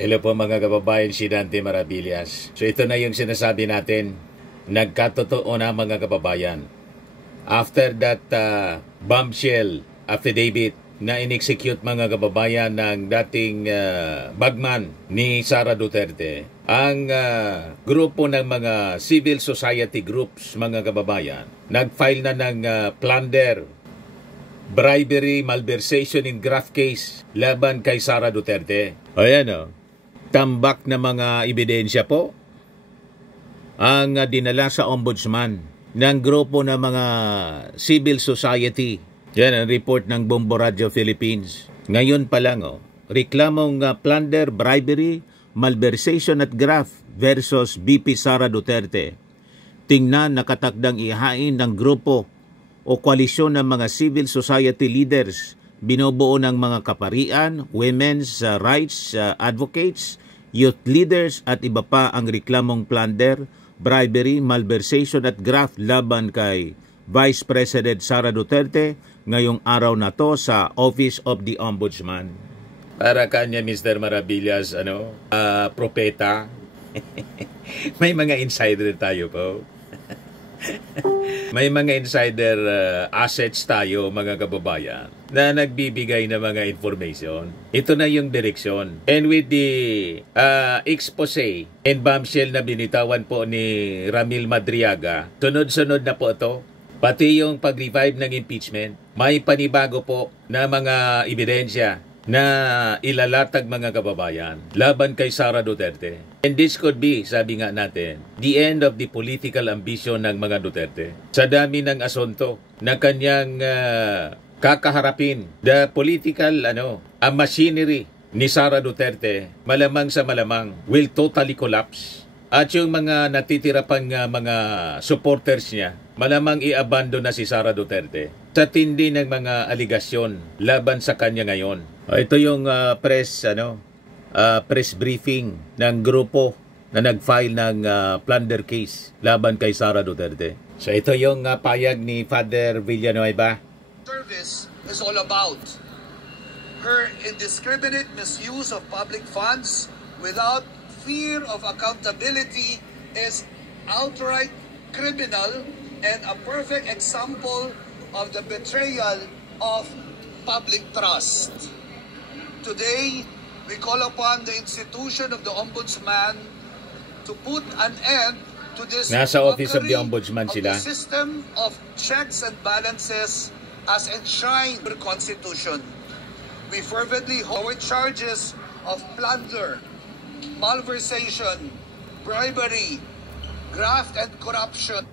Hello po mga kababayan, si Dante Maravillas. So ito na yung sinasabi natin, nagkatotoo na mga kababayan. After that bombshell affidavit na in-execute mga kababayan ng dating bagman ni Sara Duterte, ang grupo ng mga civil society groups mga kababayan, nag-file na ng plunder, bribery, malversation in graft case laban kay Sara Duterte. Ayan o. Tambak na mga ebidensya po ang dinala sa ombudsman ng grupo ng mga civil society. Yan ang report ng Bombo Radio Philippines. Ngayon pa lang, reklamong plunder, bribery, malversation at graft versus BP Sara Duterte. Tingnan nakatakdang ihain ng grupo o koalisyon ng mga civil society leaders, binubuo ng mga kaparian, women's rights advocates, youth leaders at iba pa ang reklamong plunder, bribery, malversation at graft laban kay Vice President Sara Duterte ngayong araw na to sa Office of the Ombudsman. Para kanya Mr. Maravillas, propeta. May mga insider tayo po. May mga insider assets tayo mga kababayan na nagbibigay ng mga information. Ito na yung direksyon. And with the expose and bombshell na binitawan po ni Ramil Madriaga, sunod-sunod na po ito. Pati yung pag-revive ng impeachment, may panibago po na mga ebidensya na ilalatag mga kababayan laban kay Sara Duterte. And this could be, sabi nga natin, the end of the political ambition ng mga Duterte. Sa dami ng asunto na kanyang kakaharapin, the political machinery ni Sara Duterte, malamang sa malamang, will totally collapse. At yung mga natitira pang mga supporters niya, malamang i-abandon na si Sara Duterte sa tindi ng mga aligasyon laban sa kanya ngayon. Ito yung press briefing ng grupo na nag-file ng plunder case laban kay Sara Duterte. So ito yung payag ni Father Villanueva. Service is all about her indiscriminate misuse of public funds without fear of accountability is outright criminal and a perfect example of the betrayal of public trust. Today, we call upon the institution of the Ombudsman to put an end to this Nasa Office of the Ombudsman sila. The system of checks and balances as enshrined in the Constitution. We fervently hold charges of plunder, malversation, bribery, graft and corruption,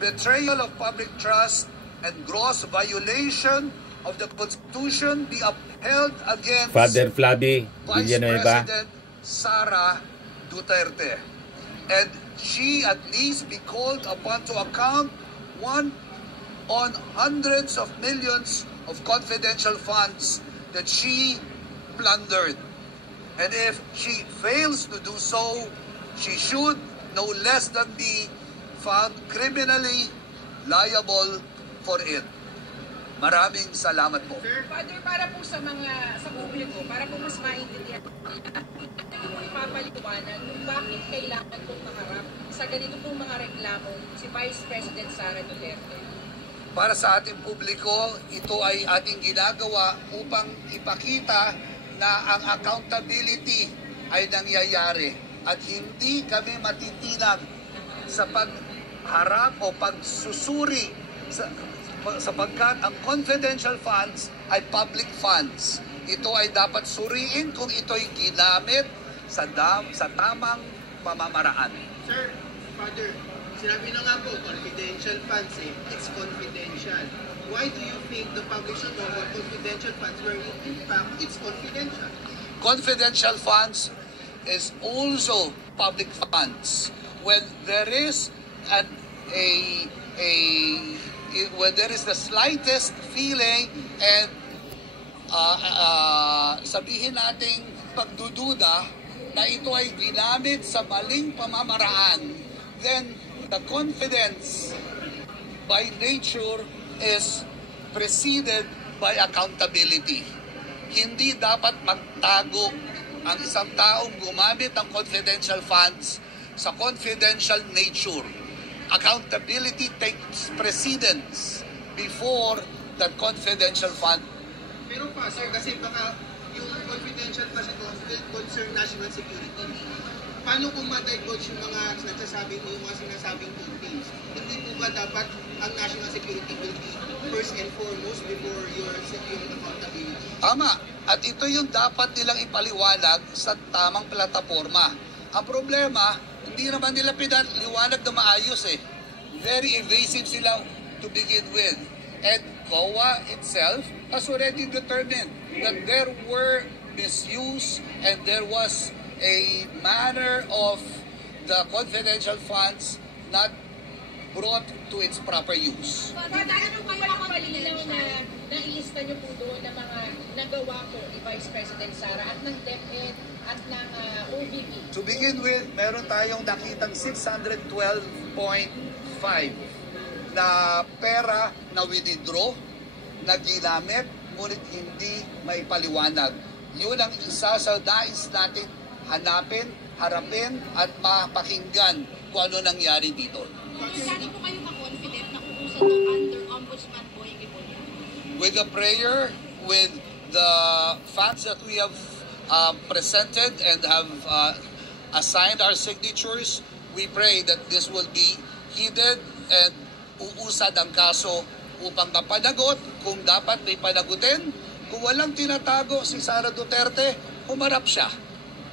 betrayal of public trust, and gross violation of the Constitution be upheld against Father Flavi Vice Villanueva. President Sara Duterte. And she at least be called upon to account on hundreds of millions of confidential funds that she plundered. And if she fails to do so, she should no less than be found criminally liable for it. Maraming salamat po. Sir, Father, para po sa publiko, para po mas maintindihan, ito po ipapaliwanag kung bakit kailangan pong maharap sa ganito pong mga reklamo si Vice President Sara Duterte. Para sa ating publiko, ito ay ating ginagawa upang ipakita na ang accountability ay nangyayari at hindi kami matitinag sa pagharap o pagsusuri sapagkat ang confidential funds ay public funds. Ito ay dapat suriin kung ito'y ginamit sa tamang pamamaraan. Sir, Father, sinabi na nga po, confidential funds it's confidential. Why do you think the public should know what confidential funds were in fact it's confidential? Confidential funds is also public funds. When there is when there is the slightest feeling and sabihin nating pagdududa na ito ay ginamit sa maling pamamaraan, then the confidence by nature is preceded by accountability. Hindi dapat magtago ang isang taong gumamit ng confidential funds sa confidential nature. Accountability takes precedence before that confidential fund. Pero pa, sir, kasi baka yung confidential funds ito will concern national security. Paano kung ma-divulge yung mga nagsasabing o yung mga sinasabing things? Hindi po ba dapat ang national security will be first and foremost before your security accountability? Tama. At ito yung dapat nilang ipaliwanag sa tamang plataforma. Ang problema, hindi naman nila pinaliwanag na maayos eh. Very evasive sila to begin with. And COA itself has already determined that there were misuse and there was a manner of the confidential funds not brought to its proper use. Ano kayo ang malinaw na nailista niyo po doon ng mga nagawa po ni Vice President Sara at ng DepEd at ng OVP? To begin with, meron tayong nakitang 612.5 na pera na withdraw, na ginamit, ngunit hindi may paliwanag. Yun ang isa sa nais natin hanapin, harapin, at mapakinggan kung ano nangyari dito. Lagi po kayo ka-confident na uusa to under Ombudsman Boying Iponya? With a prayer, with the facts that we have presented and have assigned our signatures, we pray that this will be heeded and uusad ang kaso upang mapanagot kung dapat may panagutin. Kung walang tinatago si Sara Duterte, humarap siya.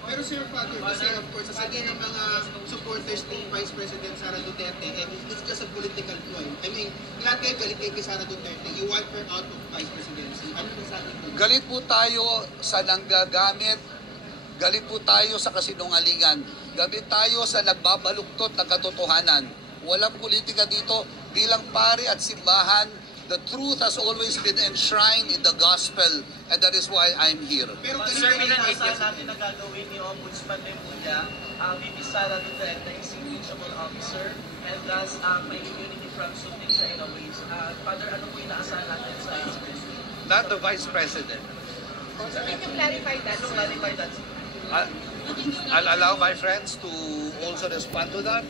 Pero Sir Father, kasi of course, sasabihin ng mga supporters ni Vice President Sara Duterte, it's just a political ploy. I mean, lahat kayo galit kay Sara Duterte. You want her out of Vice Presidency. Ano masabi po? Galit po tayo sa nanggagamit. Galit po tayo sa kasinungalingan. Galit tayo sa nagbabaluktot ng katotohanan. Walang politika dito. Bilang pari at simbahan, the truth has always been enshrined in the gospel, and that is why I'm here. Pero Sir, pinag-asahan natin na gagawin ni Ombudsman Remulla, VP Sara Duterte is impeachable officer and thus may immunity from suit siya in a way. Father, ano po inaasahan natin sa Vice President? Not the Vice President. So, can you clarify that? So, clarify that. I'll allow my friends to also respond to that.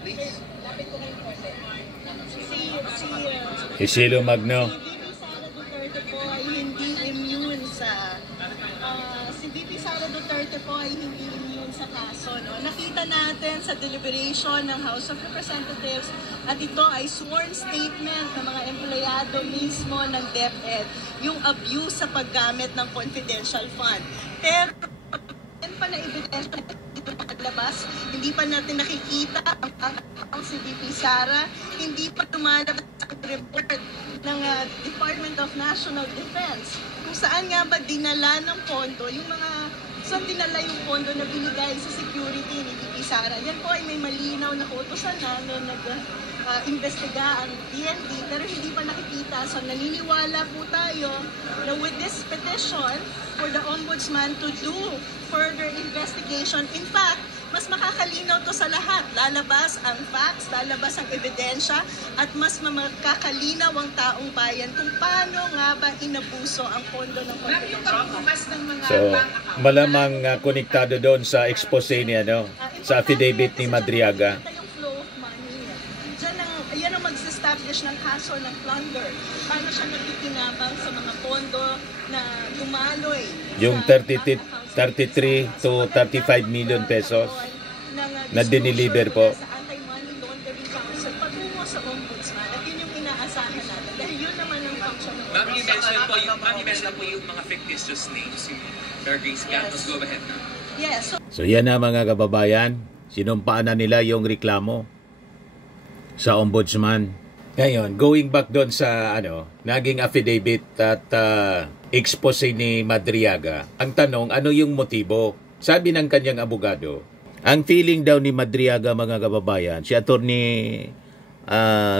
Please. Lapit ko kayo po, sir. Isidro Magno. VP Sara Duterte po ay hindi immune sa kaso. No? Nakita natin sa deliberation ng House of Representatives at ito ay sworn statement ng mga empleyado mismo ng DepEd, yung abuse sa paggamit ng confidential fund. Pero yan pa na ebidensya dito paglabas, hindi pa natin nakikita ang si VP Sara, hindi pa lumalabas ang report ng Department of National Defense kung saan nga ba dinala ng pondo yung mga saan dinala yung pondo na binigay sa security ni VP Sara. Yan po ay may malinaw na utusan namin nag-investiga ang DND pero hindi pa nakikita. So naniniwala po tayo na with this petition for the Ombudsman to do further investigation, in fact, mas makakalinaw to sa lahat. Lalabas ang facts, lalabas ang ebidensya, at mas makakalinaw ang taong bayan kung paano nga ba inabuso ang pondo ng confidential. So, malamang konektado doon sa expose niya, no? Sa affidavit ni Madriaga. Yung flow of money. Yan ang mag-establish ng kaso ng plunder. Paano siya nakikinabang sa mga pondo na dumaloy. Yung 33 to 35 million pesos na diniliver po. Sa Anti-Money Laundering Council patungo sa Ombudsman. At yun yung inaasahan natin. Dahil yun naman ang function ng Ma'am, i-mention po yung mga fictitious names. Grace Gatos, go ahead na. Yes. So yan na mga kababayan, sinumpaan na nila yung reklamo sa Ombudsman. Ngayon, going back doon sa naging affidavit at expose ni Madriaga, ang tanong, ano yung motibo? Sabi ng kanyang abogado, ang feeling daw ni Madriaga, mga kababayan, si Attorney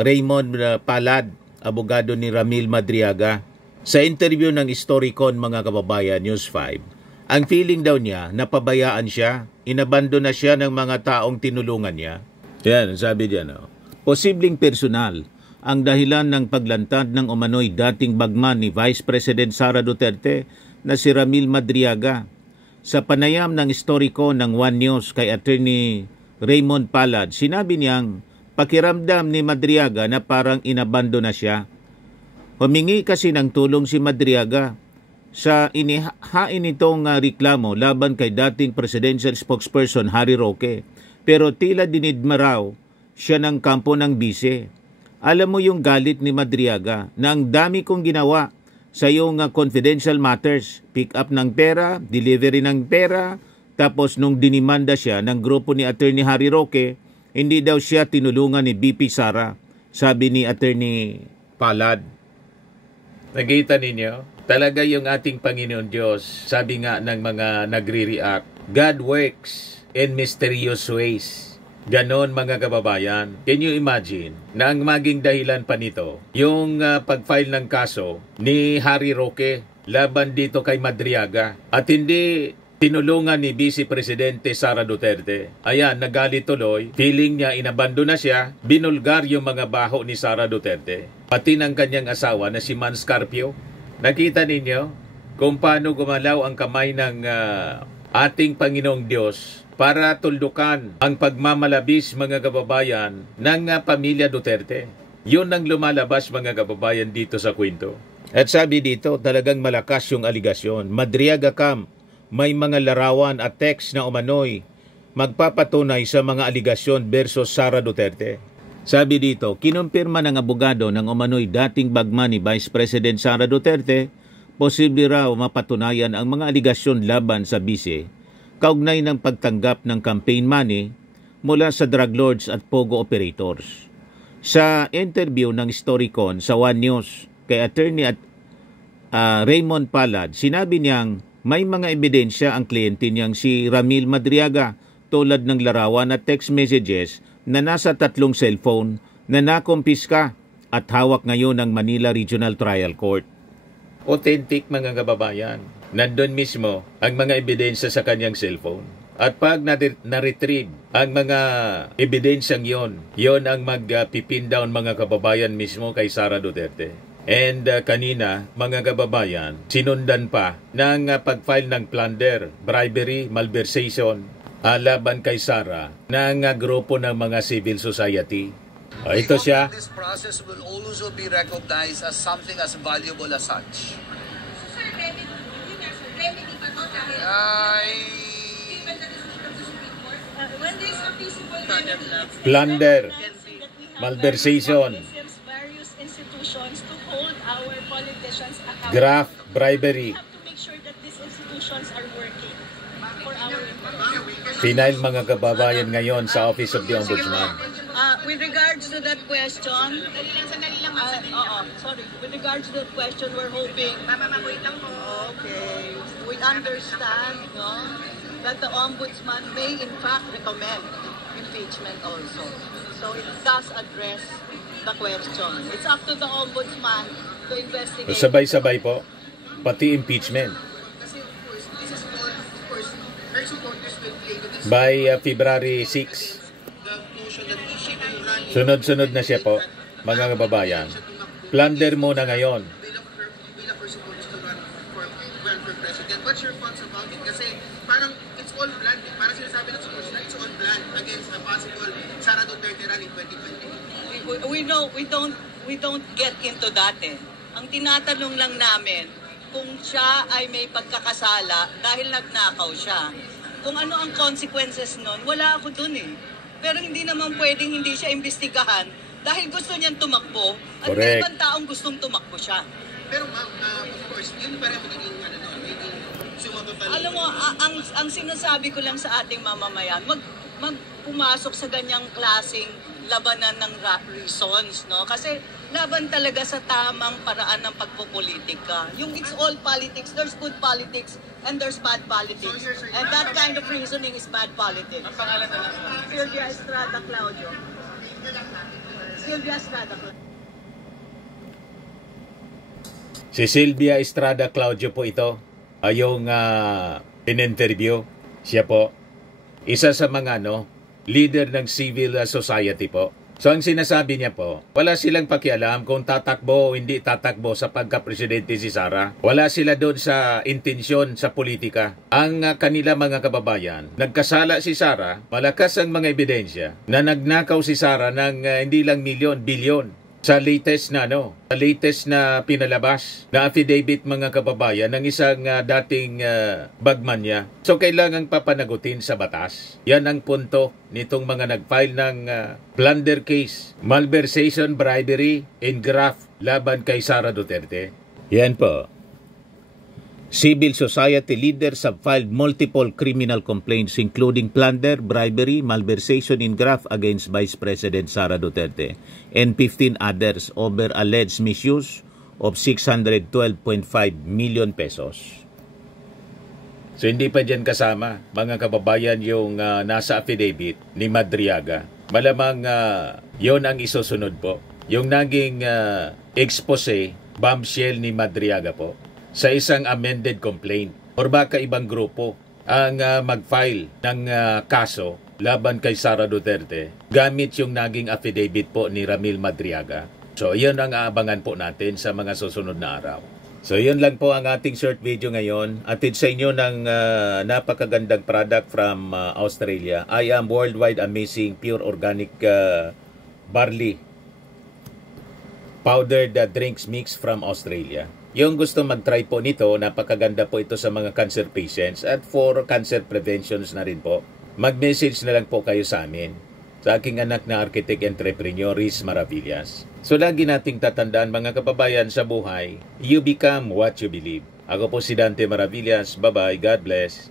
Raymond Palad, abogado ni Ramil Madriaga, sa interview ng Historicon, mga kababayan, News 5, ang feeling daw niya, napabayaan siya, inabando na siya ng mga taong tinulungan niya. Yan, sabi niya, posibleng personal ang dahilan ng paglantad ng umano'y dating bagman ni Vice President Sara Duterte na si Ramil Madriaga. sa panayam ng istoriko ng One News kay Attorney Raymond Palad, sinabi niyang pakiramdam ni Madriaga na parang inabando na siya. Humingi kasi ng tulong si Madriaga sa inihain nitong reklamo laban kay dating presidential spokesperson Harry Roque. Pero tila dinidma raw siya ng kampo ng bise. Alam mo yung galit ni Madriaga na ang dami kong ginawa sa iyong confidential matters, pick up ng pera, delivery ng pera, tapos nung dinimanda siya ng grupo ni Attorney Harry Roque, hindi daw siya tinulungan ni BP Sara, sabi ni Attorney Palad. Nakita ninyo? Talaga yung ating Panginoon Diyos, sabi nga ng mga nagre-react, God works in mysterious ways. Ganon mga kababayan. Can you imagine na ang maging dahilan pa nito, yung pag-file ng kaso ni Harry Roque laban dito kay Madriaga at hindi tinulungan ni Vice Presidente Sara Duterte. Ayan, nagalit tuloy. Feeling niya inabando na siya. Binulgar yung mga baho ni Sara Duterte. Pati ng kanyang asawa na si Man Scarpio. Nakita ninyo kung paano gumalaw ang kamay ng ating Panginoong Diyos para tuldukan ang pagmamalabis mga kababayan ng pamilya Duterte. Yun ang lumalabas mga kababayan dito sa kwento. At sabi dito, talagang malakas yung aligasyon. Madriaga Camp, may mga larawan at text na umano'y magpapatunay sa mga aligasyon versus Sara Duterte. Sabi dito, kinumpirma ng abogado ng umano'y dating bagma ni Vice President Sara Duterte, posible raw mapatunayan ang mga aligasyon laban sa bise, kaugnay ng pagtanggap ng campaign money mula sa drug lords at pogo operators. Sa interview ng Storicon sa One News kay Attorney Raymond Palad, sinabi niyang may mga ebidensya ang kliyente niyang si Ramil Madriaga tulad ng larawan at text messages na nasa 3 cellphone na nakumpiska at hawak ngayon ng Manila Regional Trial Court. Authentic mga kababayan. Nandun mismo ang mga ebidensya sa kanyang cellphone. At pag na-retrieve ang mga ebidensyang yon ang mag-pipin down mga kababayan mismo kay Sara Duterte. And kanina, mga kababayan, sinundan pa ng pag-file ng plunder, bribery, malversation, laban kay Sara ng grupo ng mga civil society. Ito siya. This process will also be recognized as something as valuable as such. Plunder, malversation, various institutions to hold our politicians accountable. graft, bribery. We have to make sure that these institutions are working for our information. Final mga kababayan ngayon sa Office of the Ombudsman. With regards to that question, with regards to that question, we're hoping, okay, we understand, that the Ombudsman may in fact recommend impeachment also. So it does address the question. It's up to the Ombudsman to investigate. Sabay-sabay po, pati impeachment. By February 6. Sunod-sunod na siya po, mga kababayan. Plunder muna ngayon. What's your thoughts about it? Kasi parang it's all planned. Parang sinasabi ng support na it's all planned against a possible Sara Duterte run in 2020. We don't get into that Ang tinatanong lang namin kung siya ay may pagkakasala dahil nagnakaw siya. Kung ano ang consequences nun, wala ako dun Pero hindi naman pwedeng hindi siya imbestigahan dahil gusto niyang tumakbo at may ibang taong gustong tumakbo siya. Pero ma'am, of course, yun pa rin magiging sumagot. Alam mo, ang sinasabi ko lang sa ating mamamayan, pumasok sa ganyang klaseng labanan ng reasons, Kasi laban talaga sa tamang paraan ng pagpopolitika. Yung it's all politics, there's good politics and there's bad politics. And that kind of reasoning is bad politics. Ang pangalan na lang. Sylvia Estrada Claudio. Sylvia Estrada Claudio. Si Sylvia Estrada Claudio po ito. Yung in-interview. Siya po. Isa sa mga leader ng civil society po. So ang sinasabi niya po, wala silang pakialam kung tatakbo o hindi tatakbo sa pagka-presidente si Sara. Wala sila doon sa intensyon sa politika. Ang kanila mga kababayan, nagkasala si Sara, malakas ang mga ebidensya na nagnakaw si Sara ng hindi lang milyon, bilyon. Sa latest na pinalabas na affidavit mga kababayan ng isang dating bagman niya. So kailangang papanagutin sa batas. Yan ang punto nitong mga nag-file ng plunder case, malversation, bribery, and graft laban kay Sara Duterte. Yan po. Civil society leaders have filed multiple criminal complaints including plunder, bribery, malversation, and graft against Vice President Sara Duterte and 15 others over alleged misuse of 612.5 million pesos. So hindi pa dyan kasama, mga kababayan, yung nasa affidavit ni Madriaga. Malamang yon ang isusunod po. Yung naging expose, bombshell ni Madriaga po, sa isang amended complaint or baka ibang grupo ang mag-file ng kaso laban kay Sara Duterte gamit yung naging affidavit po ni Ramil Madriaga. So, yun ang aabangan po natin sa mga susunod na araw. So, yun lang po ang ating short video ngayon. Atid sa inyo ng napakagandang product from Australia. I am Worldwide Amazing Pure Organic Barley Powdered Drinks Mix from Australia. Yung gusto mag-try po nito, napakaganda po ito sa mga cancer patients at for cancer preventions na rin po. Mag-message na lang po kayo sa amin, sa aking anak na architect entrepreneur, Riz Maravillas. So lagi nating tatandaan mga kababayan sa buhay, you become what you believe. Ako po si Dante Maravillas. Bye-bye. God bless.